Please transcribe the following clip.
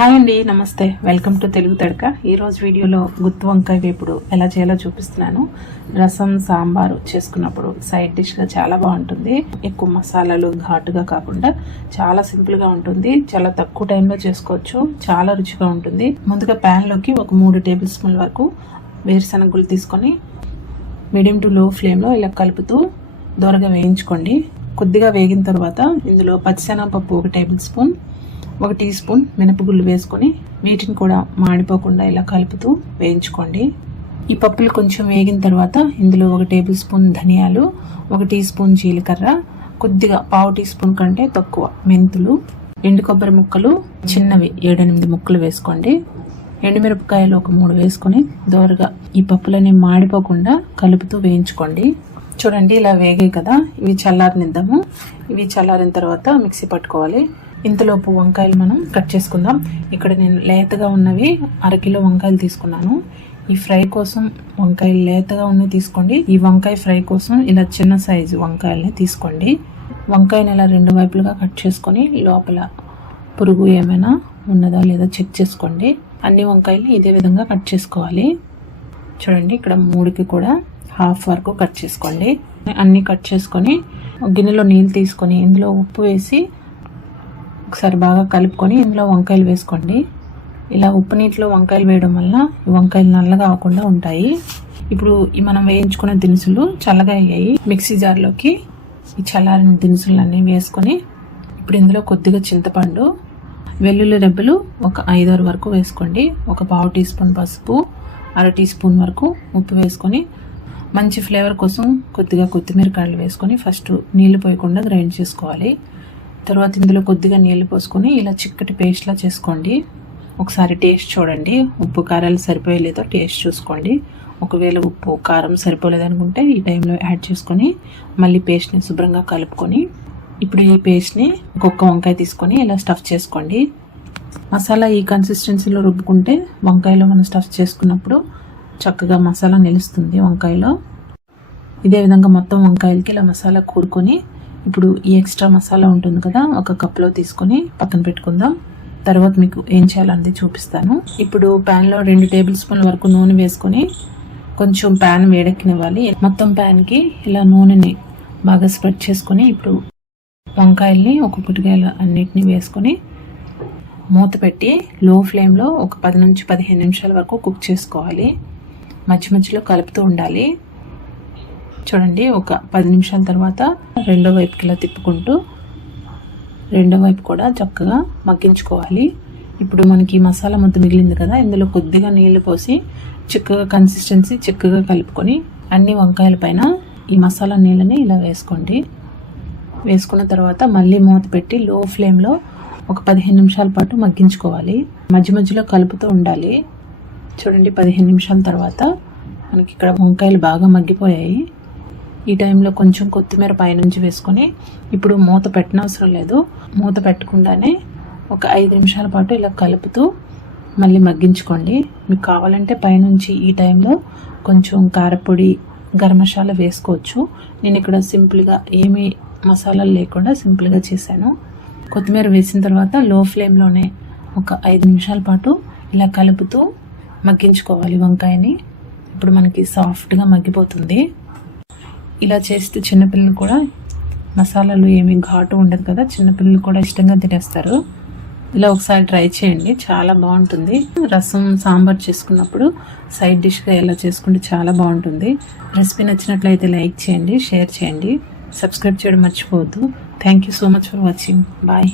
Hi అండి, నమస్తే. Welcome to Telugu Thadaka. ఈరోజు వీడియోలో గుత్తి వంకాయ వేపుడు ఎలా చేయాలో చూపిస్తున్నాను. రసం సాంబారు చేసుకున్నప్పుడు సైడ్ డిష్గా చాలా బాగుంటుంది. ఎక్కువ మసాలాలు ఘాటుగా కాకుండా చాలా సింపుల్గా ఉంటుంది. చాలా తక్కువ టైంలో చేసుకోవచ్చు. చాలా రుచిగా ఉంటుంది. ముందుగా ప్యాన్లోకి ఒక 3 టేబుల్ స్పూన్ల వరకు వేరుశనగ గుళ్ళు తీసుకొని మీడియం టు లో ఫ్లేమ్లో ఇలా కలుపుతూ దోరగా వేయించుకోండి. కొద్దిగా వేగిన తర్వాత ఇందులో పచ్చిశనగపప్పు 1 టేబుల్ స్పూన్, 1 టీ స్పూన్ మినపగుళ్ళు వేసుకొని వీటిని కూడా మాడిపోకుండా ఇలా కలుపుతూ వేయించుకోండి. ఈ పప్పులు కొంచెం వేగిన తర్వాత ఇందులో 1 టేబుల్ స్పూన్ ధనియాలు, 1 టీ స్పూన్ జీలకర్ర, కొద్దిగా 1/2 టీ స్పూన్ కంటే తక్కువ మెంతులు, ఎండు కొబ్బరి ముక్కలు చిన్నవి 7-8 ముక్కలు వేసుకోండి. ఎండుమిరపకాయలు ఒక 3 వేసుకొని దోరగా ఈ పప్పులని మాడిపోకుండా కలుపుతూ వేయించుకోండి. చూడండి, ఇలా వేగాయి కదా, ఇవి చల్లారనిద్దాము. ఇవి చల్లారిన తర్వాత మిక్సీ పట్టుకోవాలి. ఇంతలోపు వంకాయలు మనం కట్ చేసుకుందాం. ఇక్కడ నేను లేతగా ఉన్నవి 1/2 కిలో వంకాయలు తీసుకున్నాను. ఈ ఫ్రై కోసం వంకాయలు లేతగా ఉన్నవి తీసుకోండి. ఈ వంకాయ ఫ్రై కోసం ఇలా చిన్న సైజు వంకాయలని తీసుకోండి. వంకాయని ఇలా 2 వైపులుగా కట్ చేసుకొని లోపల పురుగు ఏమైనా ఉన్నదా లేదా చెక్ చేసుకోండి. అన్ని వంకాయలు ఇదే విధంగా కట్ చేసుకోవాలి. చూడండి, ఇక్కడ 3కి కూడా హాఫ్ వరకు కట్ చేసుకోండి. అన్నీ కట్ చేసుకొని గిన్నెలో నీళ్ళు తీసుకొని ఇందులో ఉప్పు వేసి ఒకసారి బాగా కలుపుకొని ఇందులో వంకాయలు వేసుకోండి. ఇలా ఉప్పు నీటిలో వంకాయలు వేయడం వల్ల ఈ వంకాయలు నల్లగా అవ్వకుండా ఉంటాయి. ఇప్పుడు మనం వేయించుకున్న దినుసులు చల్లగా అయ్యాయి. మిక్సీ జార్లోకి ఈ చల్లారిన దినుసులన్నీ వేసుకొని ఇప్పుడు ఇందులో కొద్దిగా చింతపండు, వెల్లుల్లి రెబ్బలు ఒక 5-6 వరకు వేసుకోండి. ఒక 1/2 టీ స్పూన్ పసుపు, 1/2 టీ స్పూన్ వరకు ఉప్పు వేసుకొని మంచి ఫ్లేవర్ కోసం కొద్దిగా కొత్తిమీర కాడలు వేసుకొని ఫస్ట్ నీళ్లు పోయకుండా గ్రైండ్ చేసుకోవాలి. తర్వాత ఇందులో కొద్దిగా నీళ్లు పోసుకొని ఇలా చిక్కటి పేస్ట్లా చేసుకోండి. ఒకసారి టేస్ట్ చూడండి, ఉప్పు కారాలు సరిపోయలేదో టేస్ట్ చూసుకోండి. ఒకవేళ ఉప్పు కారం సరిపోలేదనుకుంటే ఈ టైంలో యాడ్ చేసుకొని మళ్ళీ పేస్ట్ని శుభ్రంగా కలుపుకొని ఇప్పుడు ఈ పేస్ట్ని ఒక్కొక్క వంకాయ తీసుకొని ఇలా స్టఫ్ చేసుకోండి. మసాలా ఈ కన్సిస్టెన్సీలో రుబ్బుకుంటే వంకాయలో మనం స్టఫ్ చేసుకున్నప్పుడు చక్కగా మసాలా నిలుస్తుంది వంకాయలో. ఇదే విధంగా మొత్తం వంకాయలకి ఇలా మసాలా కూరుకొని ఇప్పుడు ఈ ఎక్స్ట్రా మసాలా ఉంటుంది కదా, ఒక కప్లో తీసుకొని పక్కన పెట్టుకుందాం. తర్వాత మీకు ఏం చేయాలన్నది చూపిస్తాను. ఇప్పుడు ప్యాన్లో 2 టేబుల్ స్పూన్ల వరకు నూనె వేసుకొని కొంచెం ప్యాన్ వేడెక్కనివ్వాలి. మొత్తం ప్యాన్కి ఇలా నూనెని బాగా స్ప్రెడ్ చేసుకొని ఇప్పుడు వంకాయల్ని ఒక్కొక్కటిగా ఇలా అన్నిటిని వేసుకొని మూత పెట్టి లో ఫ్లేమ్లో ఒక 10 నుంచి 15 నిమిషాల వరకు కుక్ చేసుకోవాలి. మధ్య మధ్యలో కలుపుతూ ఉండాలి. చూడండి, ఒక 10 నిమిషాల తర్వాత రెండో వైపుకి ఇలా తిప్పుకుంటూ రెండో వైపు కూడా చక్కగా మగ్గించుకోవాలి. ఇప్పుడు మనకి మసాలా ముద్ద మిగిలింది కదా, ఇందులో కొద్దిగా నీళ్లు పోసి చిక్కగా కలుపుకొని అన్ని వంకాయల పైన ఈ మసాలా నీళ్ళని ఇలా వేసుకోండి. వేసుకున్న తర్వాత మళ్ళీ మూత పెట్టి లో ఫ్లేమ్లో ఒక 15 నిమిషాల పాటు మగ్గించుకోవాలి. మధ్య మధ్యలో కలుపుతూ ఉండాలి. చూడండి, 15 నిమిషాల తర్వాత మనకి ఇక్కడ వంకాయలు బాగా మగ్గిపోయాయి. ఈ టైంలో కొంచెం కొత్తిమీర పైనుంచి వేసుకొని ఇప్పుడు మూత పెట్టనవసరం లేదు. మూత పెట్టకుండానే ఒక 5 నిమిషాల పాటు ఇలా కలుపుతూ మళ్ళీ మగ్గించుకోండి. మీకు కావాలంటే పైనుంచి ఈ టైంలో కొంచెం కారపొడి, గరం మసాలా వేసుకోవచ్చు. నేను ఇక్కడ సింపుల్గా ఏమీ మసాలాలు లేకుండా సింపుల్గా చేశాను. కొత్తిమీర వేసిన తర్వాత లో ఫ్లేమ్లోనే ఒక 5 నిమిషాల పాటు ఇలా కలుపుతూ మగ్గించుకోవాలి వంకాయని. ఇప్పుడు మనకి సాఫ్ట్గా మగ్గిపోతుంది. ఇలా చేస్తే చిన్నపిల్లలు కూడా, మసాలాలు ఏమీ ఘాటు ఉండదు కదా, చిన్నపిల్లలు కూడా ఇష్టంగా తినేస్తారు. ఇలా ఒకసారి ట్రై చేయండి, చాలా బాగుంటుంది. రసం సాంబార్ చేసుకున్నప్పుడు సైడ్ డిష్గా ఎలా చేసుకుంటే చాలా బాగుంటుంది. రెసిపీ నచ్చినట్లయితే లైక్ చేయండి, షేర్ చేయండి, సబ్స్క్రైబ్ చేయడం మర్చిపోవద్దు. Thank you so much for watching. Bye.